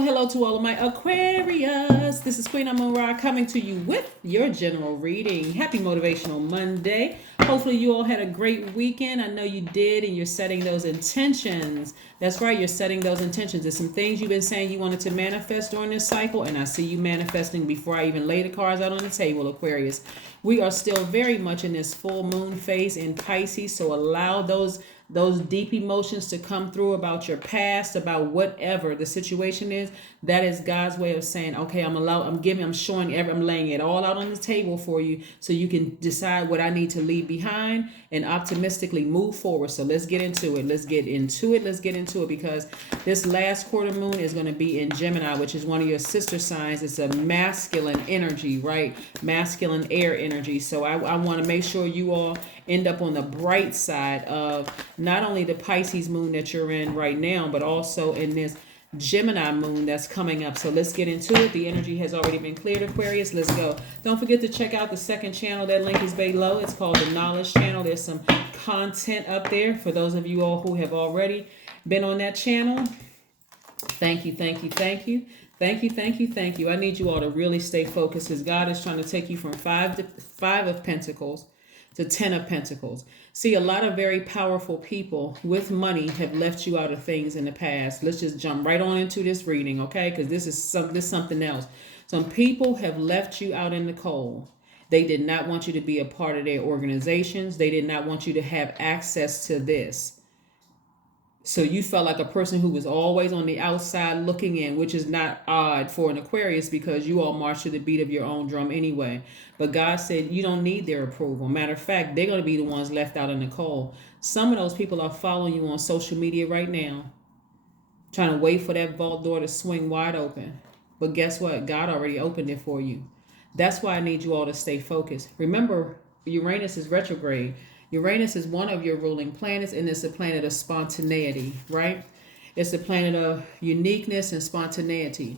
Hello to all of my Aquarius. This is Queen Amun Ra coming to you with your general reading. Happy Motivational Monday. Hopefully you all had a great weekend. I know you did, and you're setting those intentions. That's right, you're setting those intentions. There's some things you've been saying you wanted to manifest during this cycle, and I see you manifesting before I even lay the cards out on the table, Aquarius. We are still very much in this full moon phase in Pisces, so allow those deep emotions to come through about your past, about whatever the situation is. That is God's way of saying, okay, I'm laying it all out on the table for you so you can decide what I need to leave behind and optimistically move forward. So let's get into it. Let's get into it because this last quarter moon is going to be in Gemini, which is one of your sister signs. It's a masculine energy, right? Masculine air energy. So I want to make sure you all end up on the bright side of not only the Pisces moon that you're in right now, but also in this Gemini moon that's coming up. So let's get into it. The energy has already been cleared, Aquarius. Let's go. Don't forget to check out the second channel. That link is below. It's called the Knowledge Channel. There's some content up there for those of you all who have already been on that channel. Thank you. I need you all to really stay focused because God is trying to take you from five of Pentacles to 10 of Pentacles. See, a lot of very powerful people with money have left you out of things in the past. Let's just jump right on into this reading, okay? Because this is something else. Some people have left you out in the cold. They did not want you to be a part of their organizations. They did not want you to have access to this. So you felt like a person who was always on the outside looking in, which is not odd for an Aquarius because you all march to the beat of your own drum anyway. But God said you don't need their approval. Matter of fact, they're going to be the ones left out in the cold. Some of those people are following you on social media right now, trying to wait for that vault door to swing wide open. But guess what? God already opened it for you. That's why I need you all to stay focused. Remember, Uranus is retrograde. Uranus is one of your ruling planets, and it's a planet of spontaneity, right? It's a planet of uniqueness and spontaneity.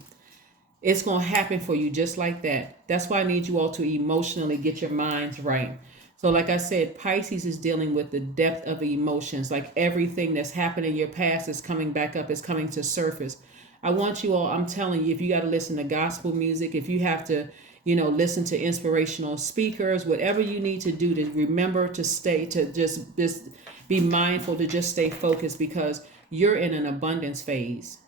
It's going to happen for you just like that. That's why I need you all to emotionally get your minds right. So like I said, Pisces is dealing with the depth of the emotions. Like everything that's happened in your past is coming back up, is coming to surface. I want you all, I'm telling you, if you got to listen to gospel music, if you have to listen to inspirational speakers, whatever you need to do to remember to just be mindful, to just stay focused because you're in an abundance phase.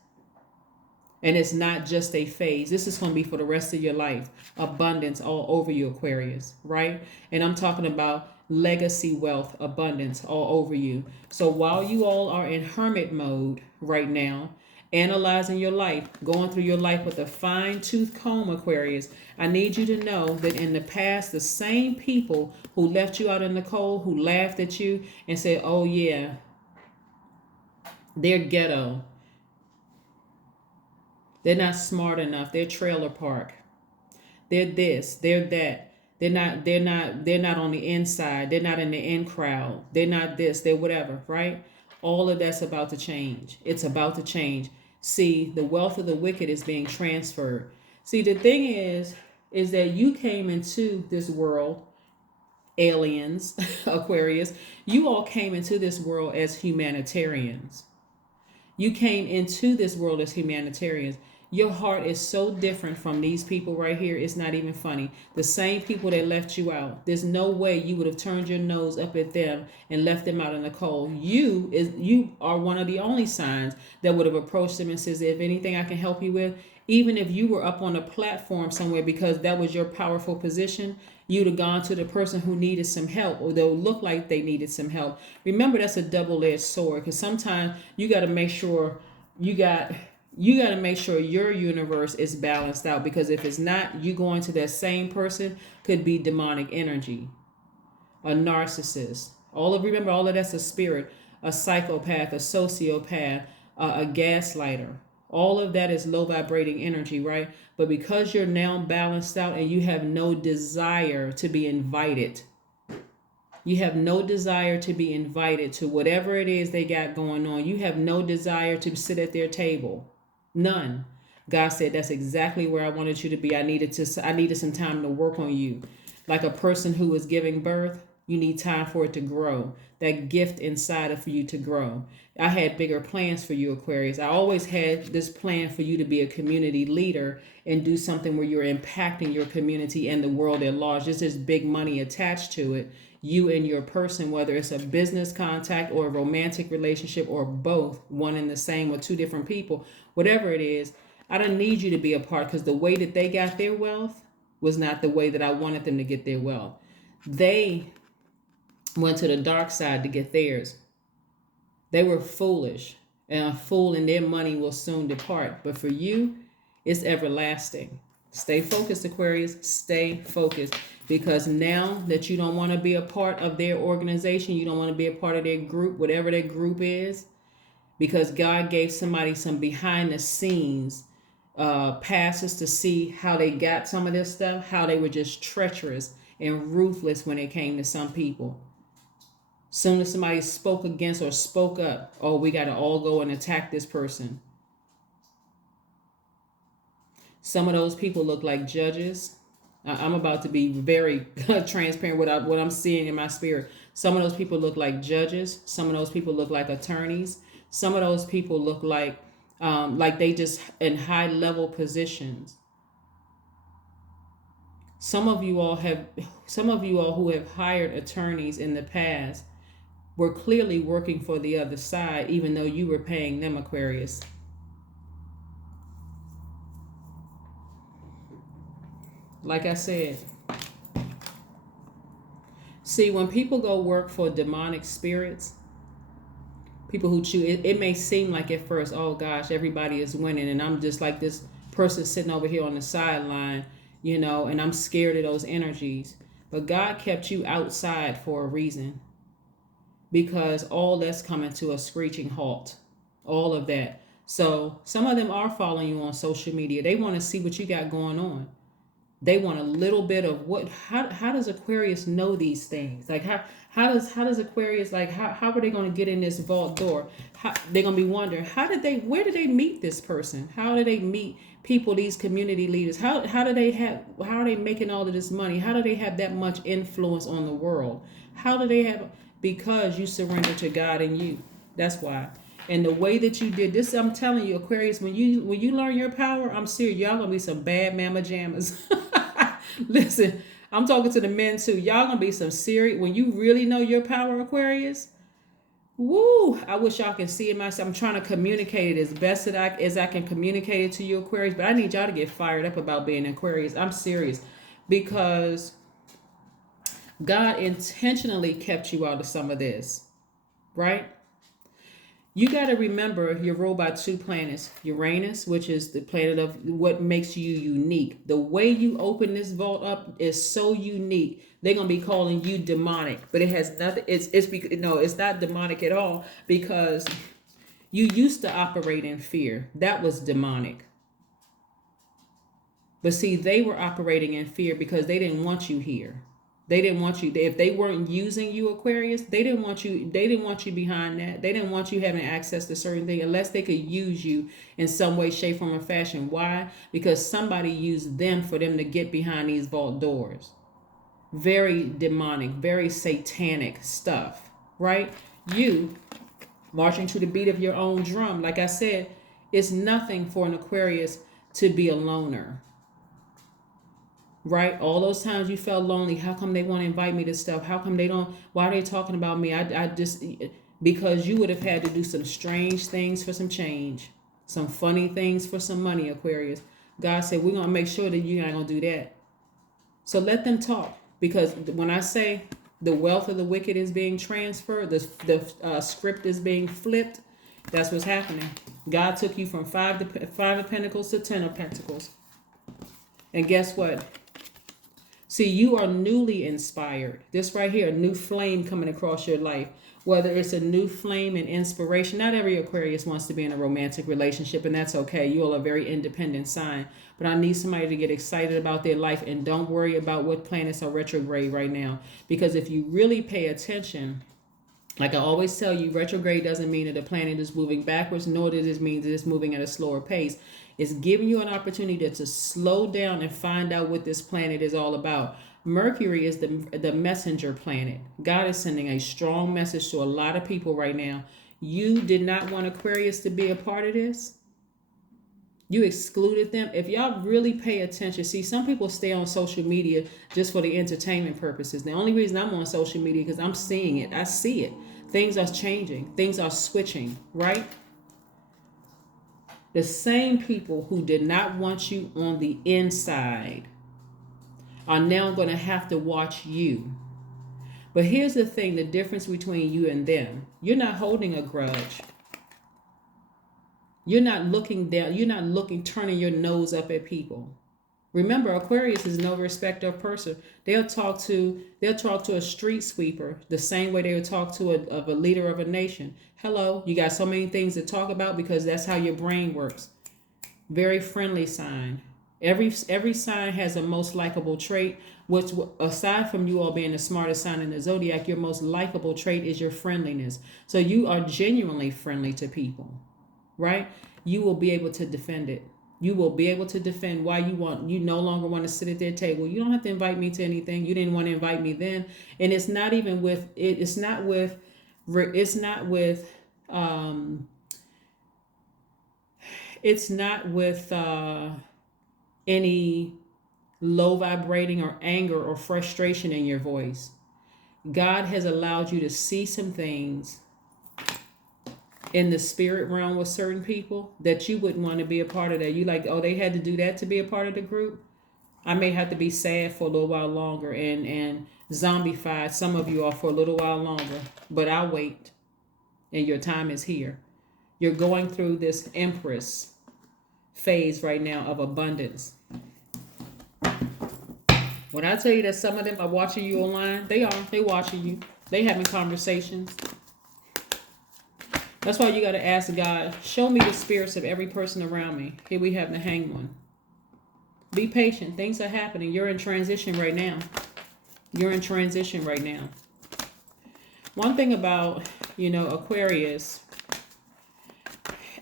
And it's not just a phase. This is going to be for the rest of your life. Abundance all over you, Aquarius, right? And I'm talking about legacy wealth, abundance all over you. So while you all are in hermit mode right now, analyzing your life, going through your life with a fine-tooth comb, Aquarius, I need you to know that in the past, the same people who left you out in the cold, who laughed at you and said, oh yeah, they're ghetto, they're not smart enough, they're trailer park, they're this, they're that, they're not on the inside, they're not in the in crowd, they're not this, they're whatever, right? All of that's about to change. It's about to change. See, the wealth of the wicked is being transferred. See, the thing is that you came into this world, aliens, Aquarius, you all came into this world as humanitarians. You came into this world as humanitarians. Your heart is so different from these people right here. It's not even funny. The same people that left you out. There's no way you would have turned your nose up at them and left them out in the cold. You are one of the only signs that would have approached them and says, if anything I can help you with, even if you were up on a platform somewhere because that was your powerful position, you'd have gone to the person who needed some help, or they'll look like they needed some help. Remember, that's a double-edged sword because sometimes you got to make sure you got to make sure your universe is balanced out, because if it's not, you going to that same person could be demonic energy, a narcissist. Remember, all of that's a spirit, a psychopath, a sociopath, a gaslighter. All of that is low vibrating energy, right? But because you're now balanced out and you have no desire to be invited, you have no desire to be invited to whatever it is they got going on. You have no desire to sit at their table. None. God said, that's exactly where I wanted you to be. I needed some time to work on you. Like a person who is giving birth, You need time for it to grow. That gift inside of you to grow. I had bigger plans for you, Aquarius. I always had this plan for you to be a community leader and do something where you're impacting your community and the world at large. There's this big money attached to it. You and your person, whether it's a business contact or a romantic relationship or both, one and the same or two different people, whatever it is, I don't need you to be a part, because the way that they got their wealth was not the way that I wanted them to get their wealth. They went to the dark side to get theirs. They were foolish, and a fool and their money will soon depart. But for you, it's everlasting. Stay focused, Aquarius. Stay focused. Because now that you don't want to be a part of their organization, you don't want to be a part of their group, whatever their group is, because God gave somebody some behind the scenes passes to see how they got some of this stuff, how they were just treacherous and ruthless when it came to some people. Soon as somebody spoke against or spoke up, oh, we got to all go and attack this person. Some of those people look like judges. I'm about to be very transparent with what I'm seeing in my spirit. Some of those people look like judges. Some of those people look like attorneys. Some of those people look like they just in high level positions. Some of you all who have hired attorneys in the past were clearly working for the other side, even though you were paying them, Aquarius. Like I said, see, when people go work for demonic spirits, people who choose, it may seem like at first, oh gosh, everybody is winning, and I'm just like this person sitting over here on the sideline, and I'm scared of those energies. But God kept you outside for a reason, because all that's coming to a screeching halt, all of that. So some of them are following you on social media. They want to see what you got going on. They want a little bit of how does Aquarius know these things? Like how does Aquarius, like how are they going to get in this vault door? They're going to be wondering, where did they meet this person? How do they meet people, these community leaders? How are they making all of this money? How do they have that much influence on the world? How do they have? Because you surrender to God and you. That's why. And the way that you did this, I'm telling you, Aquarius, when you learn your power, I'm serious, y'all gonna be some bad mama jammers. Listen, I'm talking to the men too. Y'all gonna be some serious, when you really know your power, Aquarius. Woo! I wish y'all can see it myself. I'm trying to communicate it as best as I can communicate it to you, Aquarius. But I need y'all to get fired up about being Aquarius. I'm serious, because God intentionally kept you out of some of this, right? You got to remember, you're ruled by two planets. Uranus, which is the planet of what makes you unique. The way you open this vault up is so unique. They're going to be calling you demonic, but it has nothing. It's not demonic at all, because you used to operate in fear. That was demonic. But see, they were operating in fear because they didn't want you here. They didn't want you. If they weren't using you, Aquarius, they didn't want you. They didn't want you behind that. They didn't want you having access to certain things unless they could use you in some way, shape, form, or fashion. Why? Because somebody used them for them to get behind these vault doors. Very demonic, very satanic stuff, right? You marching to the beat of your own drum. Like I said, it's nothing for an Aquarius to be a loner. Right? All those times you felt lonely. How come they want to invite me to stuff? How come they don't? Why are they talking about me? I just, because you would have had to do some strange things for some change, some funny things for some money, Aquarius. God said, we're going to make sure that you're not going to do that. So let them talk. Because when I say the wealth of the wicked is being transferred, the script is being flipped, that's what's happening. God took you from five of Pentacles to 10 of Pentacles. And guess what? See, you are newly inspired. This right here, a new flame coming across your life. Whether it's a new flame and inspiration. Not every Aquarius wants to be in a romantic relationship, and that's okay. You all are a very independent sign. But I need somebody to get excited about their life, and don't worry about what planets are retrograde right now. Because if you really pay attention, like I always tell you, retrograde doesn't mean that the planet is moving backwards, nor does it mean that it's moving at a slower pace. It's giving you an opportunity to slow down and find out what this planet is all about. Mercury is the messenger planet. God is sending a strong message to a lot of people right now. You did not want Aquarius to be a part of this. You excluded them. If y'all really pay attention, see, some people stay on social media just for the entertainment purposes. The only reason I'm on social media because I'm seeing it. I see it. Things are changing. Things are switching, right? The same people who did not want you on the inside are now going to have to watch you. But here's the thing, the difference between you and them. You're not holding a grudge. You're not looking down. You're not turning your nose up at people. Remember, Aquarius is no respecter of person. They'll talk to a street sweeper the same way they would talk to a leader of a nation. Hello, you got so many things to talk about because that's how your brain works. Very friendly sign. Every sign has a most likable trait, which aside from you all being the smartest sign in the zodiac, your most likable trait is your friendliness. So you are genuinely friendly to people, right? You will be able to defend it. You will be able to defend why you no longer want to sit at their table. You don't have to invite me to anything. You didn't want to invite me then. And it's not even with, it's not with any low vibrating or anger or frustration in your voice. God has allowed you to see some things in the spirit realm with certain people that you wouldn't want to be a part of that. You like, oh, they had to do that to be a part of the group. I may have to be sad for a little while longer and zombified some of you are for a little while longer, but I'll wait. And your time is here. You're going through this Empress phase right now of abundance. When I tell you that some of them are watching you online, they watching you. They having conversations. That's why you got to ask God, show me the spirits of every person around me. Here we have the Hanged One. Be patient. Things are happening. You're in transition right now. You're in transition right now. One thing about, Aquarius,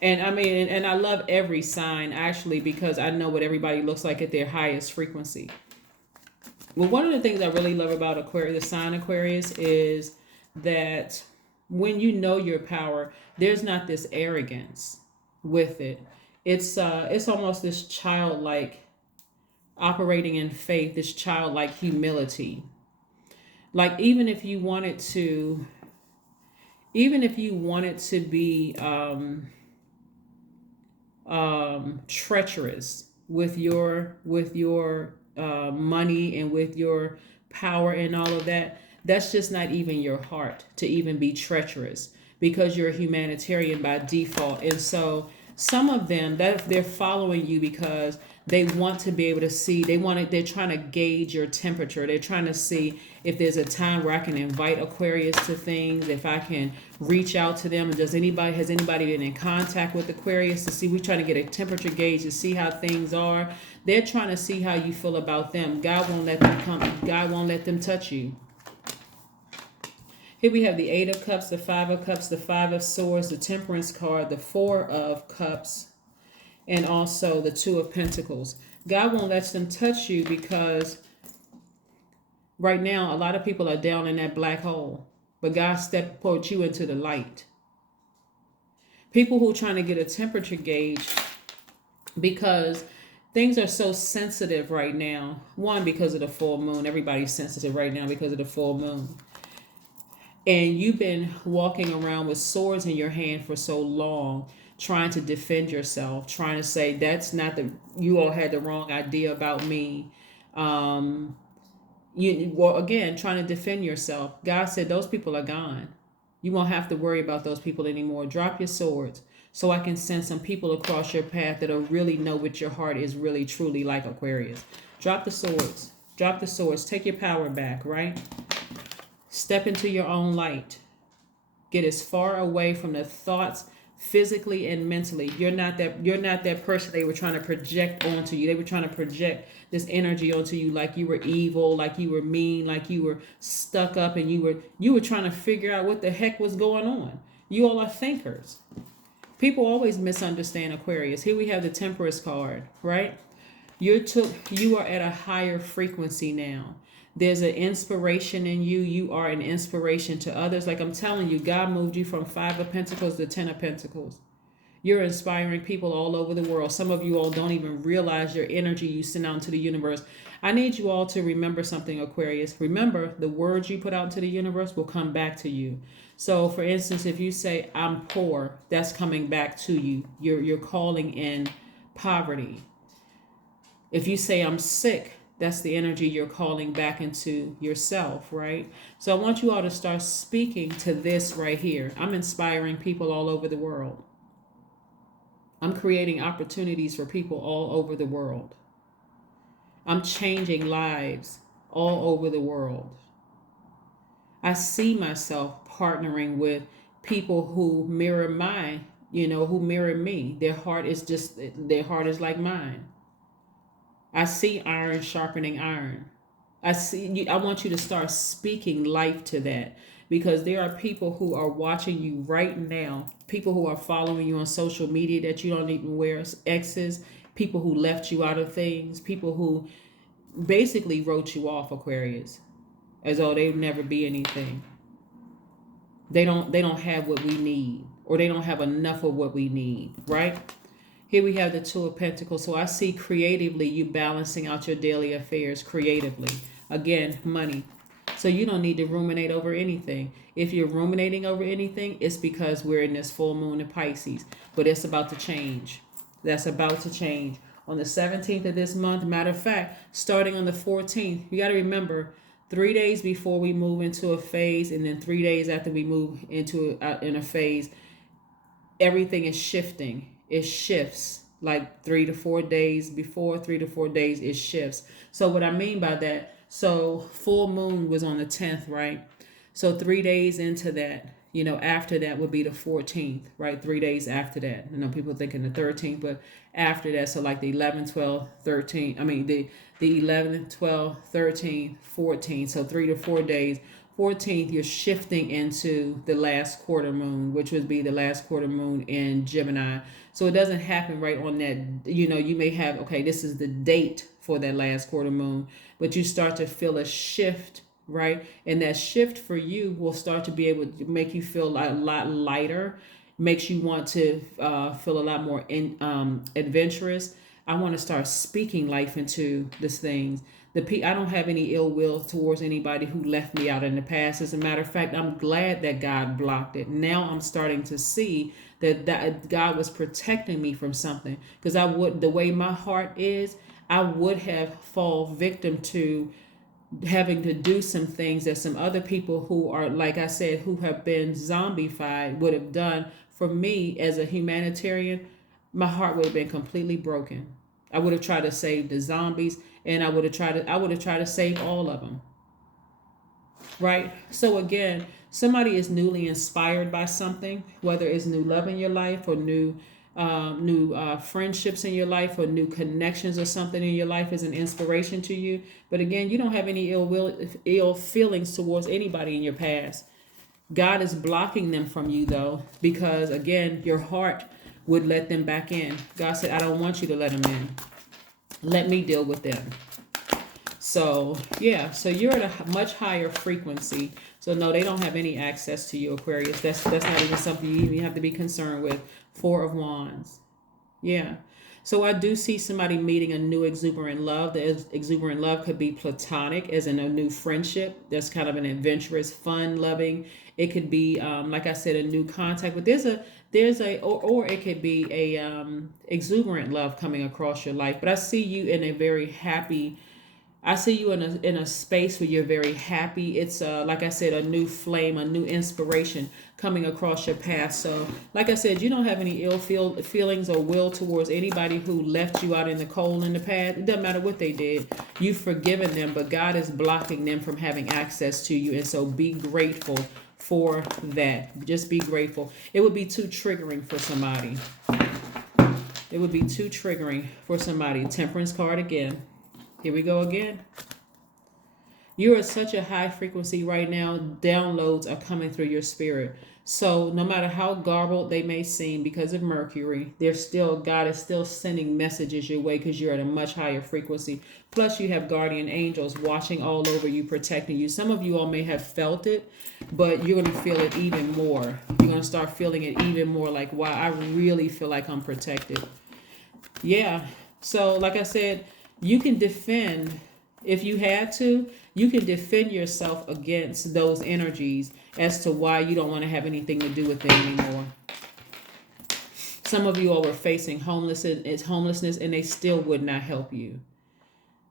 and I love every sign actually because I know what everybody looks like at their highest frequency. Well, one of the things I really love about Aquarius, the sign Aquarius, is that when you know your power, there's not this arrogance with it. It's almost this childlike operating in faith, this childlike humility. Like even if you wanted to be treacherous with your money and with your power and all of that, that's just not even your heart to even be treacherous because you're a humanitarian by default. And so some of them that they're following you because they want to be able to see, they're trying to gauge your temperature. They're trying to see if there's a time where I can invite Aquarius to things, if I can reach out to them. And has anybody been in contact with Aquarius to see? We're trying to get a temperature gauge to see how things are. They're trying to see how you feel about them. God won't let them come. God won't let them touch you. Here we have the 8 of Cups, the 5 of Cups, the 5 of Swords, the Temperance card, the 4 of Cups, and also the 2 of Pentacles. God won't let them touch you because right now a lot of people are down in that black hole. But God put you into the light. People who are trying to get a temperature gauge because things are so sensitive right now. One, because of the full moon. Everybody's sensitive right now because of the full moon. And you've been walking around with swords in your hand for so long, trying to defend yourself, trying to say, you all had the wrong idea about me. Again, trying to defend yourself. God said, those people are gone. You won't have to worry about those people anymore. Drop your swords so I can send some people across your path that'll really know what your heart is really, truly like, Aquarius. Drop the swords. Drop the swords. Take your power back, right? Step into your own light. Get as far away from the thoughts physically and mentally. You're not that person they were trying to project onto you. They were trying to project this energy onto you like you were evil, like you were mean, like you were stuck up, and you were trying to figure out what the heck was going on. You all are thinkers. People always misunderstand Aquarius. Here we have the Temperance card, right? You are at a higher frequency now. There's an inspiration in you. You are an inspiration to others. Like I'm telling you, God moved you from 5 of Pentacles to 10 of Pentacles. You're inspiring people all over the world. Some of you all don't even realize your energy you send out into the universe. I need you all to remember something, Aquarius. Remember, the words you put out into the universe will come back to you. So, for instance, if you say, I'm poor, that's coming back to you. You're calling in poverty. If you say, I'm sick, that's the energy you're calling back into yourself, right? So I want you all to start speaking to this right here. I'm inspiring people all over the world. I'm creating opportunities for people all over the world. I'm changing lives all over the world. I see myself partnering with people who mirror who mirror me. Their heart is like mine. I see iron sharpening iron. I want you to start speaking life to that, because there are people who are watching you right now, people who are following you on social media that you don't even wear exes, people who left you out of things, people who basically wrote you off, Aquarius, as though they would never be anything. They don't have what we need, or they don't have enough of what we need, right? Here we have the 2 of Pentacles. So I see creatively you balancing out your daily affairs creatively. Again, money. So you don't need to ruminate over anything. If you're ruminating over anything, it's because we're in this full moon in Pisces. But it's about to change. That's about to change. On the 17th of this month, matter of fact, starting on the 14th, you got to remember, 3 days before we move into a phase, and then 3 days after we move into in a phase, everything is shifting. It shifts like 3 to 4 days before, 3 to 4 days it shifts. So what I mean by that, so full moon was on the 10th, right? So 3 days into that, after that would be the 14th, right? 3 days after that. I know people thinking the 13th, but after that, so like the 11th, 12th, 13th, the 11th, 12th, 13th, 14th. So 3 to 4 days. 14th, you're shifting into the last quarter moon, which would be the last quarter moon in Gemini. So it doesn't happen right on that. You may have, okay, this is the date for that last quarter moon, but you start to feel a shift, right? And that shift for you will start to be able to make you feel a lot lighter, makes you want to feel a lot more adventurous. I want to start speaking life into these things. I don't have any ill will towards anybody who left me out in the past. As a matter of fact, I'm glad that God blocked it. Now I'm starting to see that God was protecting me from something. Because the way my heart is, I would have fall victim to having to do some things that some other people who are, like I said, who have been zombified would have done. For me as a humanitarian, my heart would have been completely broken. I would have tried to save the zombies, and I would have tried to save all of them. Right? So again, somebody is newly inspired by something, whether it's new love in your life, or new friendships in your life, or new connections, or something in your life is an inspiration to you. But again, you don't have any ill feelings towards anybody in your past. God is blocking them from you, though, because again, your heart would let them back in. God said, I don't want you to let them in. Let me deal with them. So yeah, so you're at a much higher frequency. So no, they don't have any access to you, Aquarius. That's not even something you even have to be concerned with. 4 of Wands. Yeah. So I do see somebody meeting a new exuberant love. The exuberant love could be platonic, as in a new friendship. That's kind of an adventurous, fun loving. It could be, like I said, a new contact. But or it could be a exuberant love coming across your life. But I see you in a very happy. I see you in a space where you're very happy. It's like I said, a new flame, a new inspiration coming across your path. So like I said, you don't have any ill feelings or will towards anybody who left you out in the cold in the past. It doesn't matter what they did. You've forgiven them, but God is blocking them from having access to you. And so be grateful for that. Just be grateful. It would be too triggering for somebody. It would be too triggering for somebody. Temperance card again. Here we go again. You're at such a high frequency right now, downloads are coming through your spirit. So no matter how garbled they may seem because of Mercury, God is still sending messages your way because you're at a much higher frequency. Plus you have guardian angels watching all over you, protecting you. Some of you all may have felt it, but you're going to feel it even more. You're going to start feeling it even more like, wow, I really feel like I'm protected. Yeah. So like I said, you can defend, if you had to, you can defend yourself against those energies as to why you don't want to have anything to do with them anymore. Some of you all were facing homelessness and they still would not help you.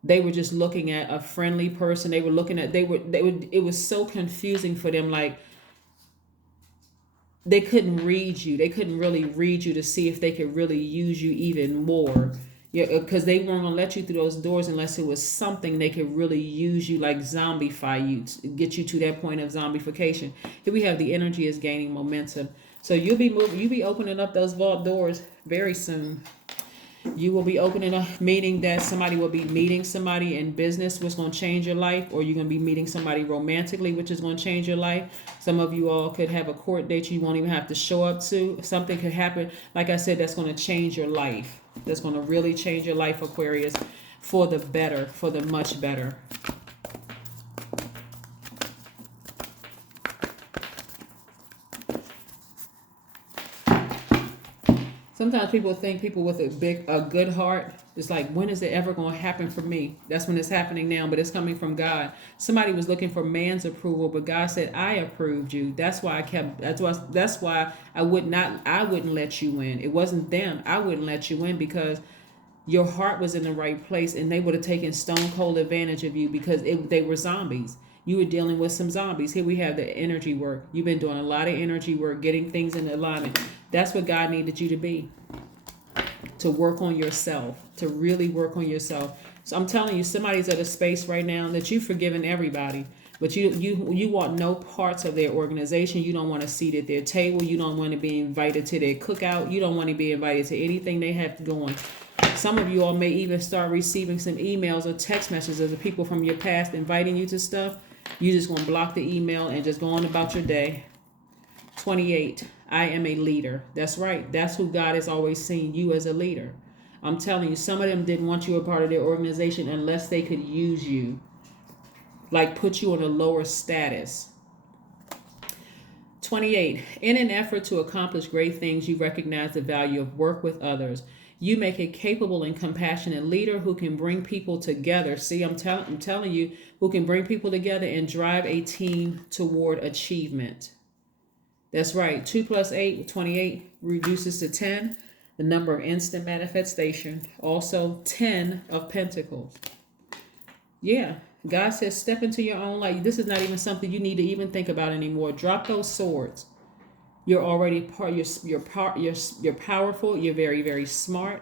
They were just looking at a friendly person. They were looking at, it was so confusing for them. Like, they couldn't read you. They couldn't really read you to see if they could really use you even more. Yeah, because they weren't gonna let you through those doors unless it was something they could really use you, like zombify you, to get you to that point of zombification. Here we have the energy is gaining momentum. So you'll be opening up those vault doors very soon. You will be opening up, meaning that somebody will be meeting somebody in business, which is going to change your life, or you're going to be meeting somebody romantically, which is going to change your life. Some of you all could have a court date you won't even have to show up to. Something could happen, like I said, that's going to change your life. That's going to really change your life, Aquarius, for the better, for the much better. Sometimes people think people with a good heart, it's like, when is it ever going to happen for me? That's when it's happening now, but it's coming from God. Somebody was looking for man's approval, but God said, I approved you. That's why I wouldn't let you in. It wasn't them. I wouldn't let you in because your heart was in the right place and they would have taken stone cold advantage of you because they were zombies. You were dealing with some zombies. Here we have the energy work. You've been doing a lot of energy work, getting things in alignment. That's what God needed you to be. To work on yourself, to really work on yourself. So I'm telling you, somebody's at a space right now that you've forgiven everybody, but you want no parts of their organization. You don't want a seat at their table. You don't want to be invited to their cookout. You don't want to be invited to anything they have going. Some of you all may even start receiving some emails or text messages of people from your past inviting you to stuff. You just going to block the email and just go on about your day. 28. I am a leader. That's right. That's who God has always seen you, as a leader. I'm telling you, some of them didn't want you a part of their organization unless they could use you. Like put you on a lower status. 28. In an effort to accomplish great things, you recognize the value of work with others. You make a capable and compassionate leader who can bring people together. See, I'm telling you, who can bring people together and drive a team toward achievement. That's right. 2 plus 8, 28 reduces to 10. The number of instant manifestation. Also 10 of Pentacles. Yeah. God says step into your own light. This is not even something you need to even think about anymore. Drop those swords. You're already you're powerful. You're very, very smart.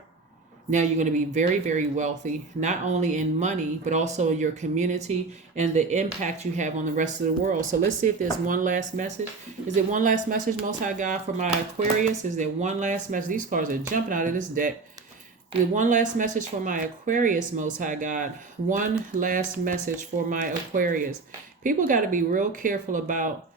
Now you're going to be very, very wealthy, not only in money, but also in your community and the impact you have on the rest of the world. So let's see if there's one last message. Is there one last message, Most High God, for my Aquarius? Is there one last message? These cards are jumping out of this deck. Is there one last message for my Aquarius, Most High God? One last message for my Aquarius. People got to be real careful about,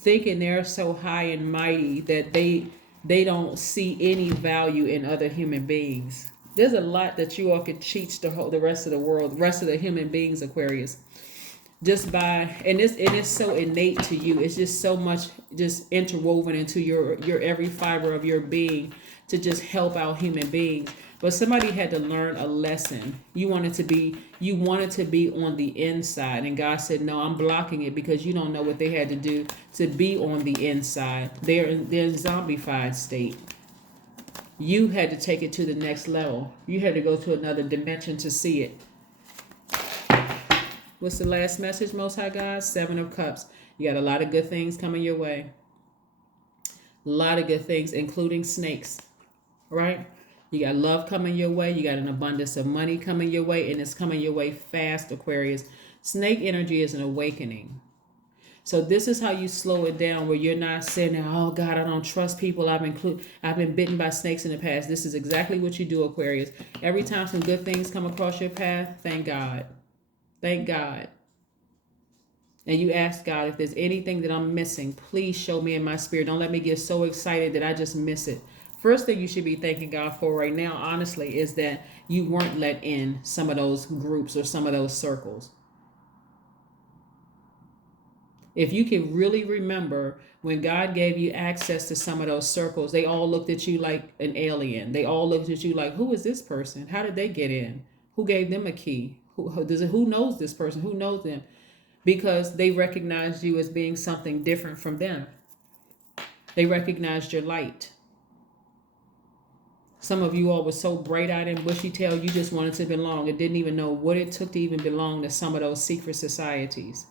thinking they're so high and mighty that they don't see any value in other human beings. There's a lot that you all could teach the rest of the world, the rest of the human beings, Aquarius. Just by, and it's so innate to you. It's just so much just interwoven into your every fiber of your being to just help out human beings. But somebody had to learn a lesson. You wanted to be on the inside. And God said, no, I'm blocking it because you don't know what they had to do to be on the inside. They're in zombified state. You had to take it to the next level. You had to go to another dimension to see it. What's the last message, Most High God? 7 of Cups. You got a lot of good things coming your way. A lot of good things, including snakes. Right? You got love coming your way. You got an abundance of money coming your way, and it's coming your way fast, Aquarius. Snake energy is an awakening. So this is how you slow it down, where you're not saying, "Oh God, I don't trust people. I've been bitten by snakes in the past." This is exactly what you do, Aquarius. Every time some good things come across your path, thank God. Thank God. And you ask God, if there's anything that I'm missing, please show me in my spirit. Don't let me get so excited that I just miss it. First thing you should be thanking God for right now, honestly, is that you weren't let in some of those groups or some of those circles. If you can really remember when God gave you access to some of those circles, they all looked at you like an alien. They all looked at you like, who is this person? How did they get in? Who gave them a key? Who knows this person? Who knows them? Because they recognized you as being something different from them. They recognized your light. Some of you all were so bright-eyed and bushy-tailed, you just wanted to belong and didn't even know what it took to even belong to some of those secret societies.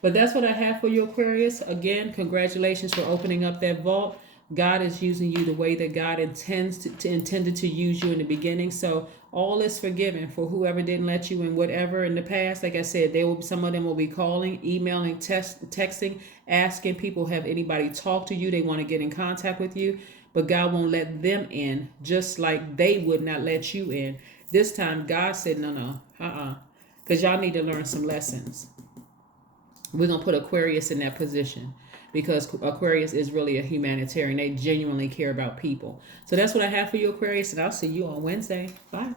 But that's what I have for you, Aquarius. Again, congratulations for opening up that vault. God is using you the way that God intended to use you in the beginning. So all is forgiven for whoever didn't let you in, whatever in the past. Like I said, some of them will be calling, emailing, texting, asking people, have anybody talk to you? They want to get in contact with you, but God won't let them in, just like they would not let you in. This time, God said, no, because y'all need to learn some lessons. We're going to put Aquarius in that position, because Aquarius is really a humanitarian. They genuinely care about people. So that's what I have for you, Aquarius, and I'll see you on Wednesday. Bye.